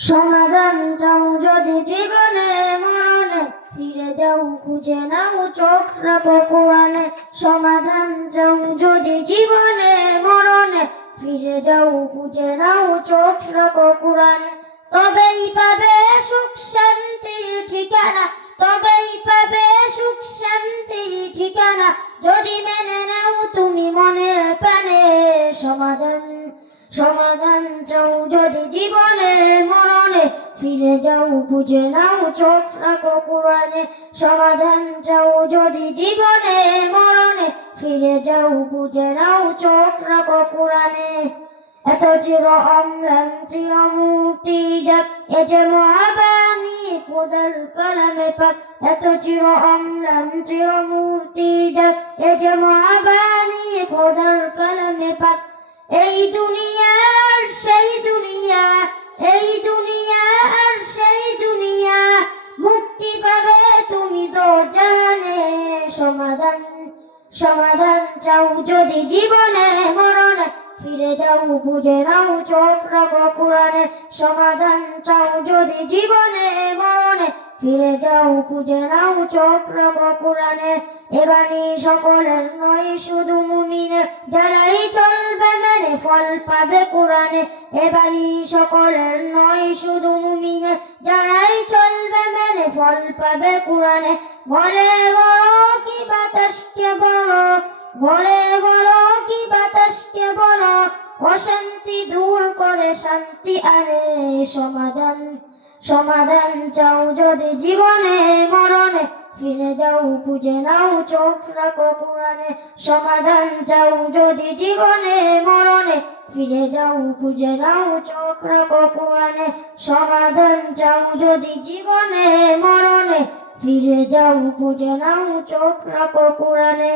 সমাধান চাও যদি জীবনে মরণে, ফিরে যাও খুঁজে নাও চোখ রাখো কোরআনে। সমাধান চাও যদি জীবনে মরণে, ফিরে যাও খুঁজে নাও চোখ রাখো কোরআনে। তবেই পাবে সুখ শান্তির ঠিকানা, তবেই পাবে সুখ শান্তির ঠিকানা, যদি মেনে নাও তুমি মনের প্রাণে। সমাধান চাও যদি জীবনে মরণে, ফিরে যাও খুঁজে নাও চোখ রাখো কোরআনে। সমাধান চাও যদি জীবনে মরণে, ফিরে যাও খুঁজে নাও চোখ রাখো কোরআনে। এত চির অম্লান চির মুক্তি ডাক, এ যে মহাবাণী খোদার কালামে পাক। এত চির অম্লান চির মুক্তি ডাক, এ যে মহাবাণী খোদার কালামে পাক। এই দুনিয়া আর সেই দুনিয়া, এই দুনিয়া আর সেই দুনিয়া, মুক্তি পাবে তুমি তো জানে। সমাধান চাও যদি জীবনে মরণে, ফিরে যাও খুঁজে নাও চোখ রাখো কোরআনে। সমাধান চাও যদি জীবনে মরণে, ফিরে যাও খুঁজে নাও চোখ রাখো কোরআনে। এ বাণী সকলের নয় শুধু মুমিনের, যারাই চলবে মেনে ফল পাবে কোরআনে। এ বাণী সকলের নয় শুধু মুমিনের, যারাই চলবে মেনে ফল পাবে কোরআনে। বলে বড় কি বাতাসকে বড়, বলে বড় কি বাতাসকে বড়, অশান্তি দূর করে শান্তি আনে। সমাধান চাও যদি জীবনে মরণে, ফিরে যাও খুঁজে নাও চোখ রাখো কোরআনে। সমাধান চাও যদি জীবনে মরণে, ফিরে যাও খুঁজে নাও চোখ রাখো কোরআনে। সমাধান চাও যদি জীবনে মরণে, ফিরে যাও খুঁজে নাও চোখ রাখো কোরআনে।